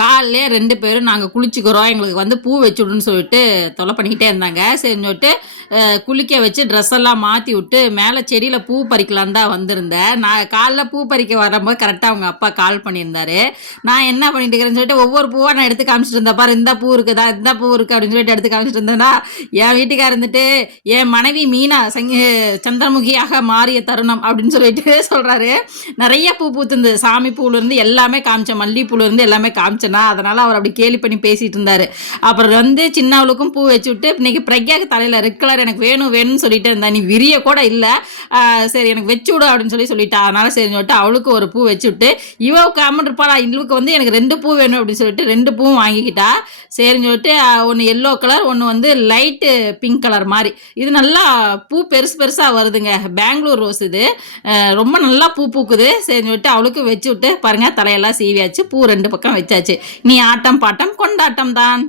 காலையிலே 2 பேரும் நாங்க குளிச்சுக்கிறோம். எங்களுக்கு வந்து பூ வச்சு விடுன்னு சொல்லிட்டு தொல்ல பண்ணிக்கிட்டே இருந்தாங்க. சரின்னு சொல்லிட்டு குளிக்க வச்சு ட்ரெஸ் எல்லாம் மாத்தி விட்டு, மேல செடியில பூ பறிக்கலான்னு தான் வந்திருந்தேன். நான் காலைல பூ பறிக்க வரும்போது கரெக்ட்டா அவங்க அப்பா கால் பண்ணியிருந்தாரு. நான் என்ன பண்ணிட்டு இருக்கிறேன்னு சொல்லிட்டு ஒவ்வொரு பூவா நான் எடுத்து காமிச்சிட்டு இருந்தேன். பாரு இந்த பூ இருக்குதா, இந்த பூ இருக்கு அப்படின்னு சொல்லிட்டு எடுத்து காமிச்சிட்டு இருந்தேனா, என் வீட்டுக்காரர் இருந்துட்டு, என் மனைவி மீனா சந்திரமுகியாக மாறிய தருணம் அப்படின்னு சொல்லிட்டு சொல்றாரு. நெறைய பூ பூத்திருந்தது. சாமி பூவிலிருந்து எல்லாமே காமிச்சேன். மல்லிகைப்பூவிலிருந்து எல்லாமே காமிச்சேனா, அதனால அவர் அப்படி கேலி பண்ணி பேசிட்டு இருந்தாரு. அப்புறம் வந்து சின்னவளுக்கும் பூ வச்சு விட்டு, இன்னைக்கு பிரக்யாக்கு தலையில ரெட் கலர் எனக்கு வேணும் வேணும்னு சொல்லிட்டு இருந்தா. நீ விரிய கூட இல்ல. சரி எனக்கு வச்சு விடு அப்படின்னு சொல்லிட்டா. அதனால சரின்னு சொல்லிட்டு அவளுக்கு ஒரு பூ வச்சு விட்டு, இவ கம்முன்னு இருப்பாளா, இவளுக்கு வந்து எனக்கு 2 பூ வேணும் அப்படின்னு சொல்லிட்டு 2 பூவும் வாங்கிக்கிட்டா. சரின்னு சொல்லிட்டு ஒன்று எல்லோ கலர், ஒன்று வந்து லைட்டு பிங்க் கலர் மாதிரி. இது நல்லா பூ பெருசு பெருசாக வருதுங்க. பெங்களூர் ரோஸ் இது. ரொம்ப நல்லா பூ பூக்குது. சரின்னு சொல்லிட்டு அவளுக்கு வச்சு விட்டு பாருங்க தலையெல்லாம் சீவியாச்சு. பூ 2 பக்கம் வச்சாச்சு. நீ ஆட்டம் பாட்டம் கொண்டாட்டம் தான்.